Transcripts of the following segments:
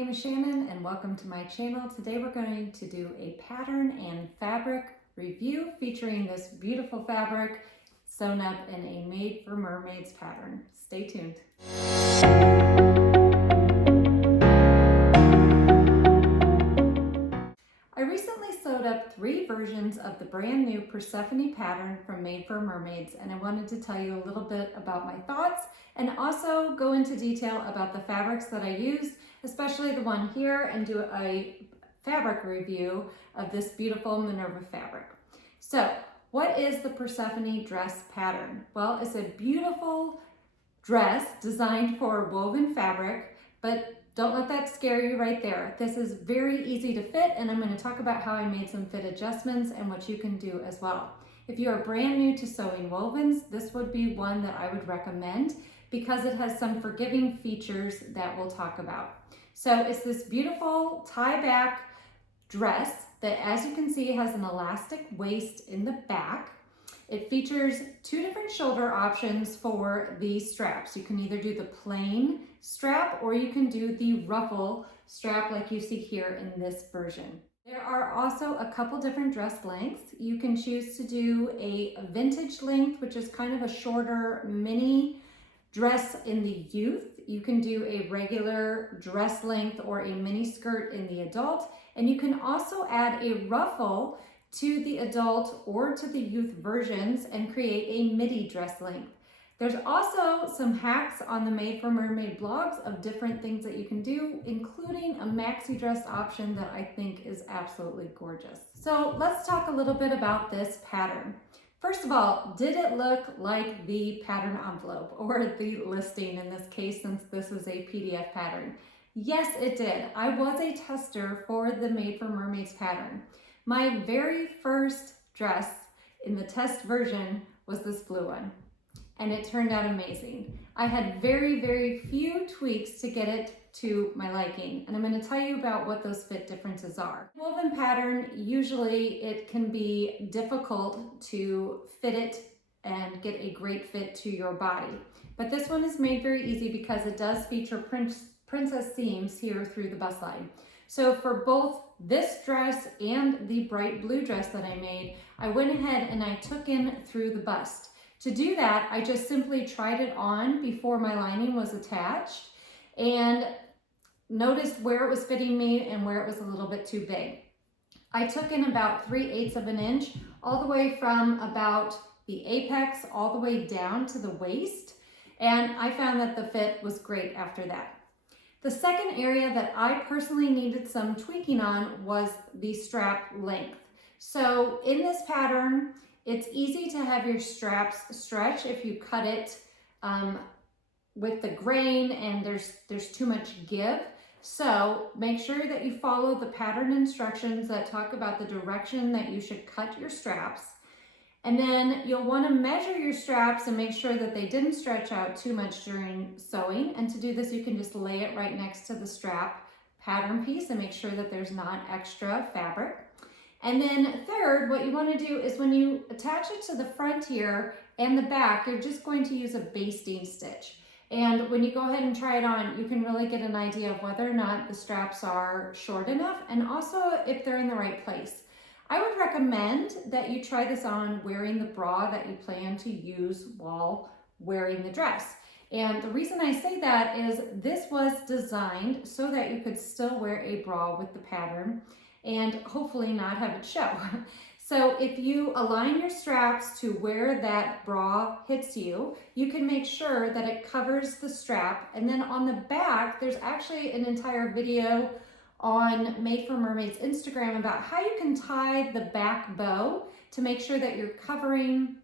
name is Shannon and welcome to my channel. Today we're going to do a pattern and fabric review featuring this beautiful fabric sewn up in a Made for Mermaids pattern. Stay tuned. I recently sewed up 3 versions of the brand new Persephone pattern from Made for Mermaids, and I wanted to tell you a little bit about my thoughts and also go into detail about the fabrics that I used, especially the one here, and do a fabric review of this beautiful Minerva fabric. So what is the Persephone dress pattern? Well, it's a beautiful dress designed for woven fabric, but don't let that scare you right there. This is very easy to fit, and I'm going to talk about how I made some fit adjustments and what you can do as well. If you are brand new to sewing wovens, this would be one that I would recommend because it has some forgiving features that we'll talk about. So it's this beautiful tie-back dress that, as you can see, has an elastic waist in the back. It features 2 different shoulder options for these straps. You can either do the plain strap or you can do the ruffle strap like you see here in this version. There are also a couple different dress lengths. You can choose to do a vintage length, which is kind of a shorter mini dress in the youth. You can do a regular dress length or a mini skirt in the adult, and you can also add a ruffle to the adult or to the youth versions and create a midi dress length. There's also some hacks on the Made for Mermaid blogs of different things that you can do, including a maxi dress option that I think is absolutely gorgeous. So let's talk a little bit about this pattern. First of all, did it look like the pattern envelope or the listing in this case, since this is a PDF pattern? Yes, it did. I was a tester for the Made for Mermaids pattern. My very first dress in the test version was this blue one, and it turned out amazing. I had very few tweaks to get it to my liking, and I'm going to tell you about what those fit differences are. Woven pattern, usually it can be difficult to fit it and get a great fit to your body, but this one is made very easy because it does feature princess seams here through the bust line. So for both this dress and the bright blue dress that I made, I went ahead and I took in through the bust. To do that, I just simply tried it on before my lining was attached and noticed where it was fitting me and where it was a little bit too big. I took in about 3/8 of an inch, all the way from about the apex all the way down to the waist, and I found that the fit was great after that. The second area that I personally needed some tweaking on was the strap length. So in this pattern, it's easy to have your straps stretch if you cut it with the grain and there's too much give. So make sure that you follow the pattern instructions that talk about the direction that you should cut your straps. And then you'll want to measure your straps and make sure that they didn't stretch out too much during sewing. And to do this, you can just lay it right next to the strap pattern piece and make sure that there's not extra fabric. And then third, what you want to do is when you attach it to the front here and the back, you're just going to use a basting stitch. And when you go ahead and try it on, you can really get an idea of whether or not the straps are short enough and also if they're in the right place. I would recommend that you try this on wearing the bra that you plan to use while wearing the dress. And the reason I say that is this was designed so that you could still wear a bra with the pattern and hopefully not have it show. So if you align your straps to where that bra hits you, you can make sure that it covers the strap. And then on the back, there's actually an entire video on Made for Mermaids Instagram about how you can tie the back bow to make sure that you're covering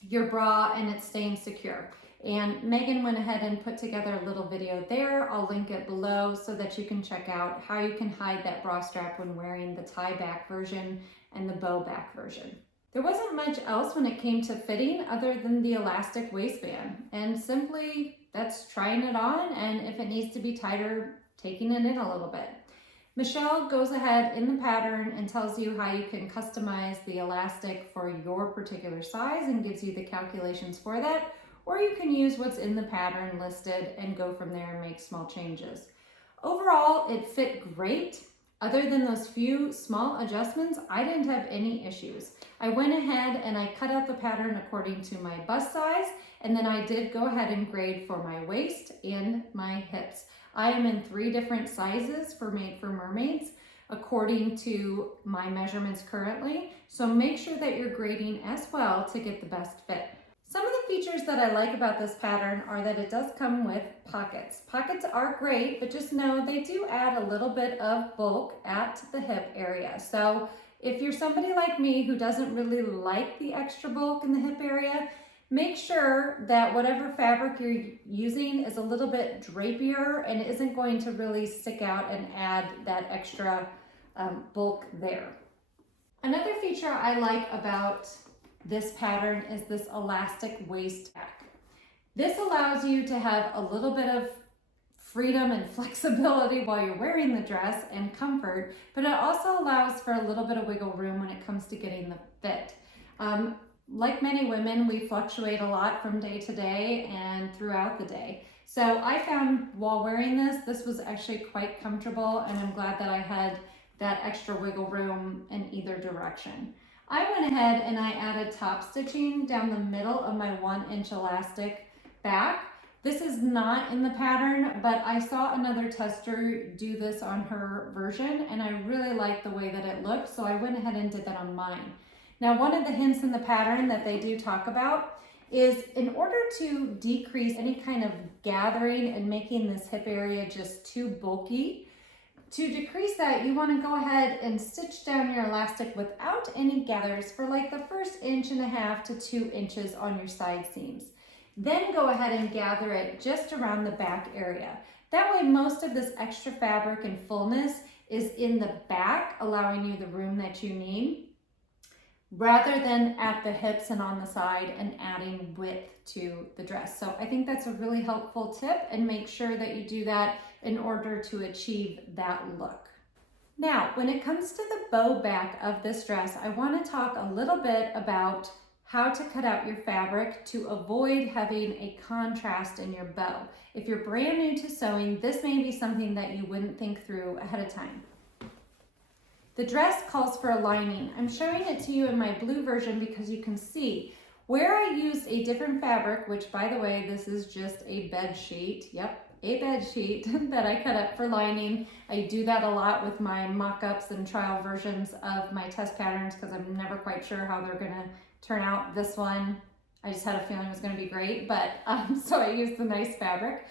your bra and it's staying secure. And Megan went ahead and put together a little video there. I'll link it below so that you can check out how you can hide that bra strap when wearing the tie back version and the bow back version. There wasn't much else when it came to fitting other than the elastic waistband, and simply that's trying it on, and if it needs to be tighter, taking it in a little bit. Michelle goes ahead in the pattern and tells you how you can customize the elastic for your particular size and gives you the calculations for that, or you can use what's in the pattern listed and go from there and make small changes. Overall, it fit great. Other than those few small adjustments, I didn't have any issues. I went ahead and I cut out the pattern according to my bust size, and then I did go ahead and grade for my waist and my hips. I am in 3 different sizes for Made for Mermaids according to my measurements currently, so make sure that you're grading as well to get the best fit. Some of the features that I like about this pattern are that it does come with pockets. Pockets are great, but just know they do add a little bit of bulk at the hip area. So if you're somebody like me who doesn't really like the extra bulk in the hip area, make sure that whatever fabric you're using is a little bit drapier and isn't going to really stick out and add that extra bulk there. Another feature I like about this pattern is this elastic waist back. This allows you to have a little bit of freedom and flexibility while you're wearing the dress and comfort, but it also allows for a little bit of wiggle room when it comes to getting the fit. Like many women, we fluctuate a lot from day to day and throughout the day. So I found while wearing this was actually quite comfortable, and I'm glad that I had that extra wiggle room in either direction. I went ahead and I added top stitching down the middle of my 1-inch elastic back. This is not in the pattern, but I saw another tester do this on her version, and I really liked the way that it looked, so I went ahead and did that on mine. Now, one of the hints in the pattern that they do talk about is in order to decrease any kind of gathering and making this hip area just too bulky, to decrease that, you want to go ahead and stitch down your elastic without any gathers for like the first 1.5 to 2 inches on your side seams. Then go ahead and gather it just around the back area. That way most of this extra fabric and fullness is in the back, allowing you the room that you need, rather than at the hips and on the side and adding width to the dress. So I think that's a really helpful tip, and make sure that you do that in order to achieve that look. Now, when it comes to the bow back of this dress, I want to talk a little bit about how to cut out your fabric to avoid having a contrast in your bow. If you're brand new to sewing, this may be something that you wouldn't think through ahead of time. The dress calls for a lining. I'm showing it to you in my blue version because you can see where I used a different fabric, which by the way, this is just a bed sheet. Yep, a bed sheet that I cut up for lining. I do that a lot with my mock-ups and trial versions of my test patterns because I'm never quite sure how they're gonna turn out. This one, I just had a feeling it was gonna be great, but so I used the nice fabric.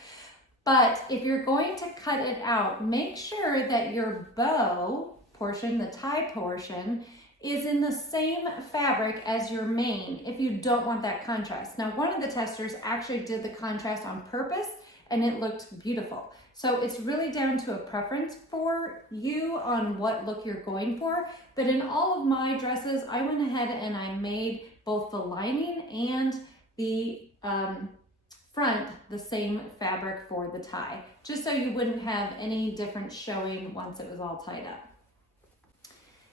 But if you're going to cut it out, make sure that your bow portion, the tie portion, is in the same fabric as your mane if you don't want that contrast. Now, one of the testers actually did the contrast on purpose and it looked beautiful. So it's really down to a preference for you on what look you're going for. But in all of my dresses, I went ahead and I made both the lining and the front the same fabric for the tie, just so you wouldn't have any difference showing once it was all tied up.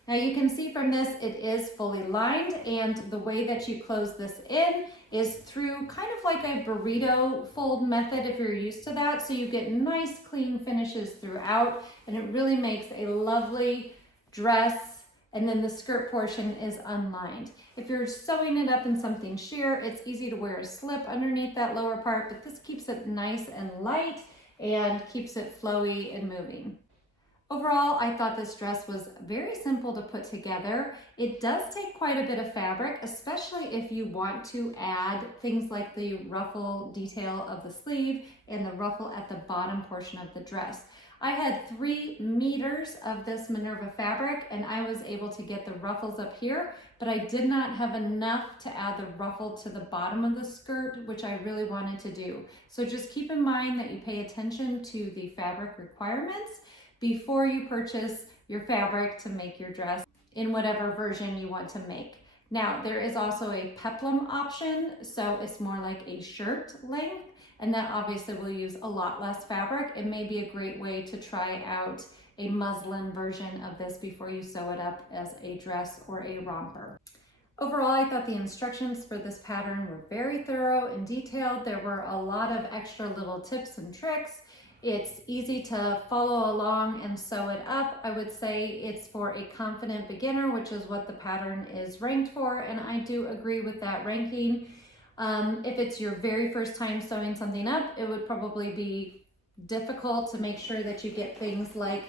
Now you can see from this, it is fully lined, and the way that you close this in is through kind of like a burrito fold method if you're used to that. So you get nice clean finishes throughout, and it really makes a lovely dress, and then the skirt portion is unlined. If you're sewing it up in something sheer, it's easy to wear a slip underneath that lower part, but this keeps it nice and light and keeps it flowy and moving. Overall, I thought this dress was very simple to put together. It does take quite a bit of fabric, especially if you want to add things like the ruffle detail of the sleeve and the ruffle at the bottom portion of the dress. I had 3 meters of this Minerva fabric, and I was able to get the ruffles up here, but I did not have enough to add the ruffle to the bottom of the skirt, which I really wanted to do. So just keep in mind that you pay attention to the fabric requirements before you purchase your fabric to make your dress in whatever version you want to make. Now, there is also a peplum option, so it's more like a shirt length, and that obviously will use a lot less fabric. It may be a great way to try out a muslin version of this before you sew it up as a dress or a romper. Overall, I thought the instructions for this pattern were very thorough and detailed. There were a lot of extra little tips and tricks. It's easy to follow along and sew it up. I would say it's for a confident beginner, which is what the pattern is ranked for, and I do agree with that ranking. If it's your very first time sewing something up, it would probably be difficult to make sure that you get things like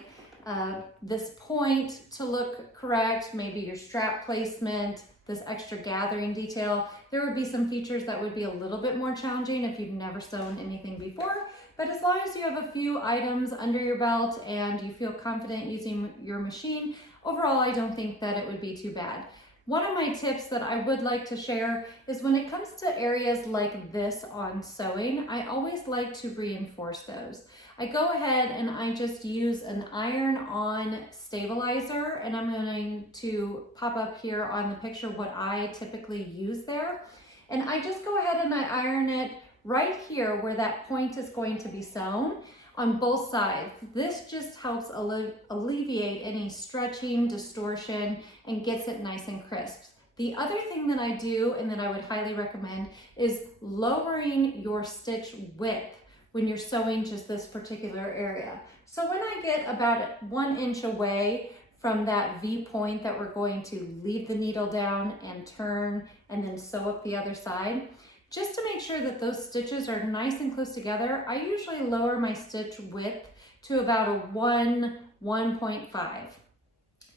this point to look correct, maybe your strap placement, this extra gathering detail. There would be some features that would be a little bit more challenging if you've never sewn anything before, but as long as you have a few items under your belt and you feel confident using your machine, overall I don't think that it would be too bad. One of my tips that I would like to share is when it comes to areas like this on sewing, I always like to reinforce those. I go ahead and I just use an iron-on stabilizer, and I'm going to pop up here on the picture what I typically use there. And I just go ahead and I iron it right here where that point is going to be sewn on both sides. This just helps alleviate any stretching, distortion, and gets it nice and crisp. The other thing that I do and that I would highly recommend is lowering your stitch width when you're sewing just this particular area. So when I get about 1 inch away from that V point that we're going to leave the needle down and turn and then sew up the other side, just to make sure that those stitches are nice and close together, I usually lower my stitch width to about a 1.5.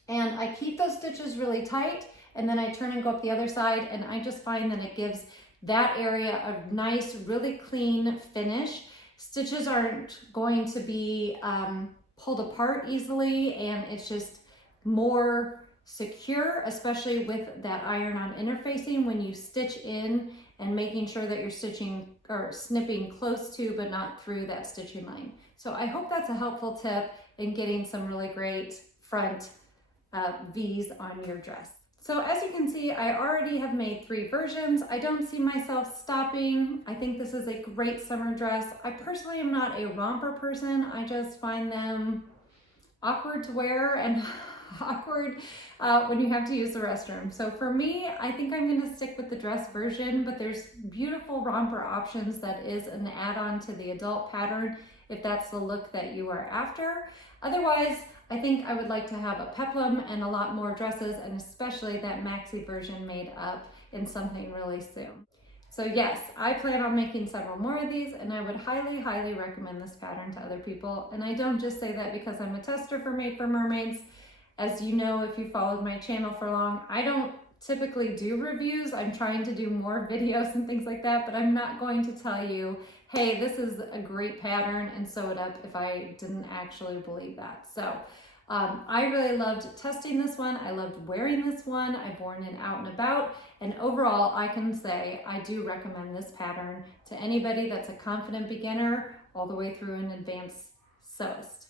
And I keep those stitches really tight, and then I turn and go up the other side, and I just find that it gives that area a nice, really clean finish. Stitches aren't going to be pulled apart easily, and it's just more secure, especially with that iron-on interfacing when you stitch in and making sure that you're stitching or snipping close to but not through that stitching line. So I hope that's a helpful tip in getting some really great front V's on your dress. So as you can see, I already have made 3 versions. I don't see myself stopping. I think this is a great summer dress. I personally am not a romper person. I just find them awkward to wear and awkward when you have to use the restroom. So for me, I think I'm going to stick with the dress version, but there's beautiful romper options that is an add-on to the adult pattern if that's the look that you are after. Otherwise, I think I would like to have a peplum and a lot more dresses, and especially that maxi version made up in something really soon. So yes, I plan on making several more of these, and I would highly, highly recommend this pattern to other people. And I don't just say that because I'm a tester for Made for Mermaids. As you know, if you followed my channel for long, I don't typically do reviews. I'm trying to do more videos and things like that, but I'm not going to tell you, hey, this is a great pattern and sew it up if I didn't actually believe that. So I really loved testing this one. I loved wearing this one. I've worn it out and about. And overall, I can say I do recommend this pattern to anybody that's a confident beginner all the way through an advanced sewist.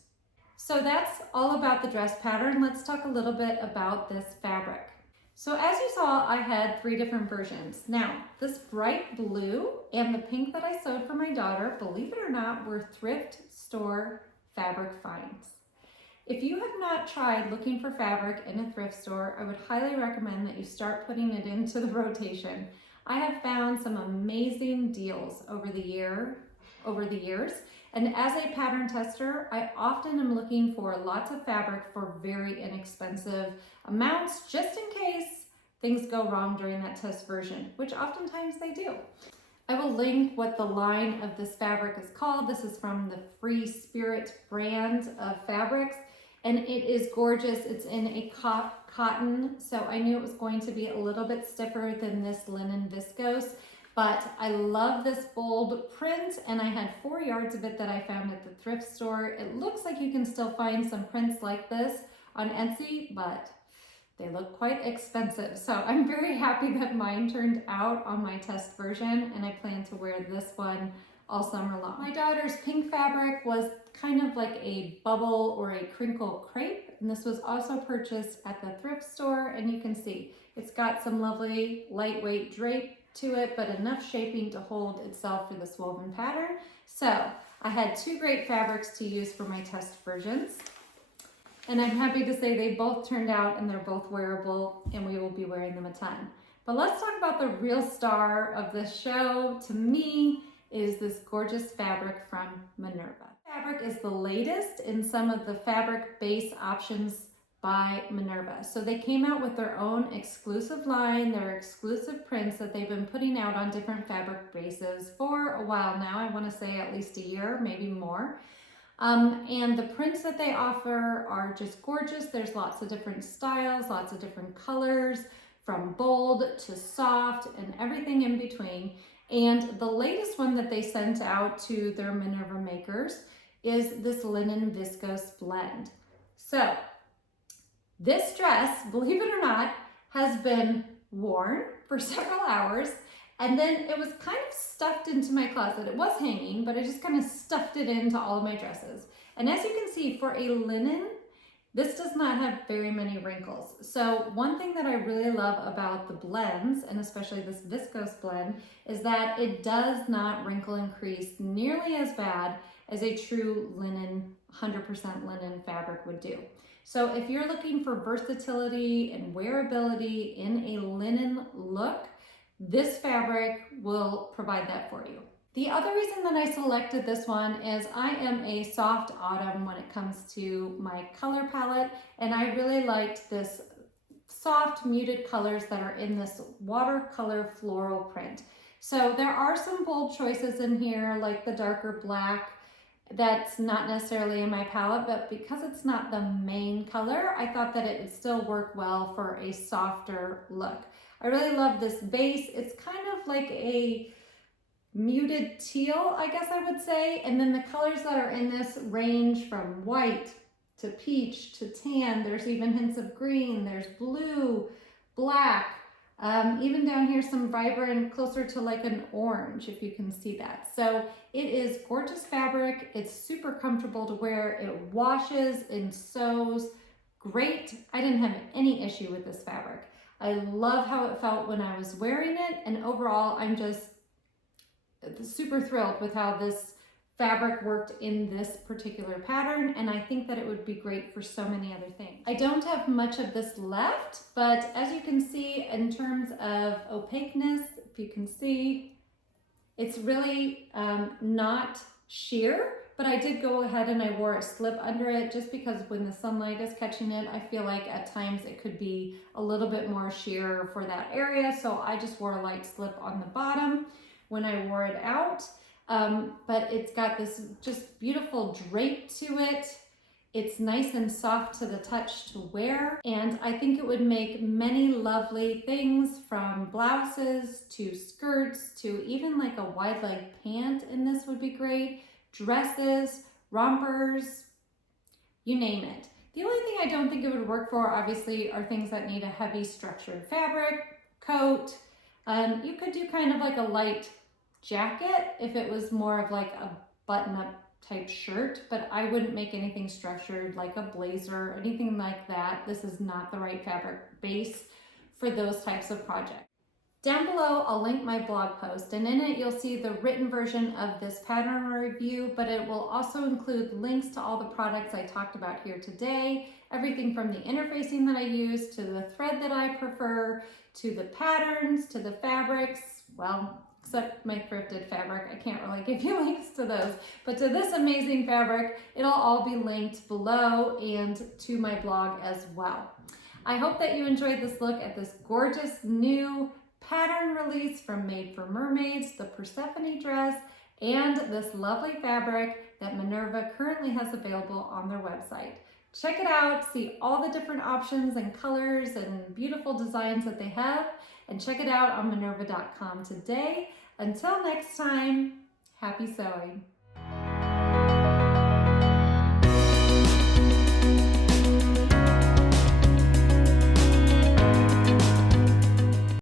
So that's all about the dress pattern. Let's talk a little bit about this fabric. So as you saw, I had 3 different versions. Now, this bright blue and the pink that I sewed for my daughter, believe it or not, were thrift store fabric finds. If you have not tried looking for fabric in a thrift store, I would highly recommend that you start putting it into the rotation. I have found some amazing deals over the years, and as a pattern tester, I often am looking for lots of fabric for very inexpensive amounts, just in case things go wrong during that test version, which oftentimes they do. I will link what the line of this fabric is called. This is from the Free Spirit brand of fabrics, and it is gorgeous. It's in a cotton, so I knew it was going to be a little bit stiffer than this linen viscose, but I love this bold print, and I had 4 yards of it that I found at the thrift store. It looks like you can still find some prints like this on Etsy, but they look quite expensive. So I'm very happy that mine turned out on my test version, and I plan to wear this one all summer long. My daughter's pink fabric was kind of like a bubble or a crinkle crepe, and this was also purchased at the thrift store, and you can see it's got some lovely lightweight drape to it, but enough shaping to hold itself for this woven pattern. So I had 2 great fabrics to use for my test versions, and I'm happy to say they both turned out and they're both wearable, and we will be wearing them a ton. But let's talk about the real star of this show, to me, is this gorgeous fabric from Minerva. Fabric is the latest in some of the fabric base options by Minerva. So they came out with their own exclusive line, their exclusive prints that they've been putting out on different fabric bases for a while now. I want to say at least a year, maybe more. And the prints that they offer are just gorgeous. There's lots of different styles, lots of different colors, from bold to soft and everything in between. And the latest one that they sent out to their Minerva makers is this linen viscose blend. So this dress, believe it or not, has been worn for several hours, and then it was kind of stuffed into my closet. It was hanging, but I just kind of stuffed it into all of my dresses. And as you can see, for a linen, this does not have very many wrinkles. So one thing that I really love about the blends, and especially this viscose blend, is that it does not wrinkle and crease nearly as bad as a true linen, 100% linen fabric would do. So if you're looking for versatility and wearability in a linen look, this fabric will provide that for you. The other reason that I selected this one is I am a soft autumn when it comes to my color palette, and I really liked this soft muted colors that are in this watercolor floral print. So there are some bold choices in here, like the darker black. That's not necessarily in my palette, but because it's not the main color, I thought that it would still work well for a softer look. I really love this base. It's kind of like a muted teal, I guess I would say. And then the colors that are in this range from white to peach to tan. There's even hints of green. There's blue, black, even down here some vibrant, closer to like an orange, if you can see that. So it is gorgeous fabric. It's super comfortable to wear. It washes and sews great. I didn't have any issue with this fabric. I love how it felt when I was wearing it, and overall I'm just super thrilled with how this fabric worked in this particular pattern, and I think that it would be great for so many other things. I don't have much of this left, but as you can see, in terms of opaqueness, if you can see, it's really not sheer, but I did go ahead and I wore a slip under it just because when the sunlight is catching it, I feel like at times it could be a little bit more sheer for that area, so I just wore a light slip on the bottom when I wore it out. But it's got this just beautiful drape to it. It's nice and soft to the touch to wear. And I think it would make many lovely things, from blouses to skirts to even like a wide leg pant in this would be great. Dresses, rompers, you name it. The only thing I don't think it would work for, obviously, are things that need a heavy structured fabric, coat. You could do kind of like a light jacket if it was more of like a button-up type shirt, but I wouldn't make anything structured like a blazer or anything like that. This is not the right fabric base for those types of projects. Down below, I'll link my blog post, and in it you'll see the written version of this pattern review, but it will also include links to all the products I talked about here today, everything from the interfacing that I use, to the thread that I prefer, to the patterns, to the fabrics, well, except my thrifted fabric. I can't really give you links to those, but to this amazing fabric, it'll all be linked below and to my blog as well. I hope that you enjoyed this look at this gorgeous new pattern release from Made for Mermaids, the Persephone dress, and this lovely fabric that Minerva currently has available on their website. Check it out, see all the different options and colors and beautiful designs that they have, and check it out on Minerva.com today. Until next time, happy sewing.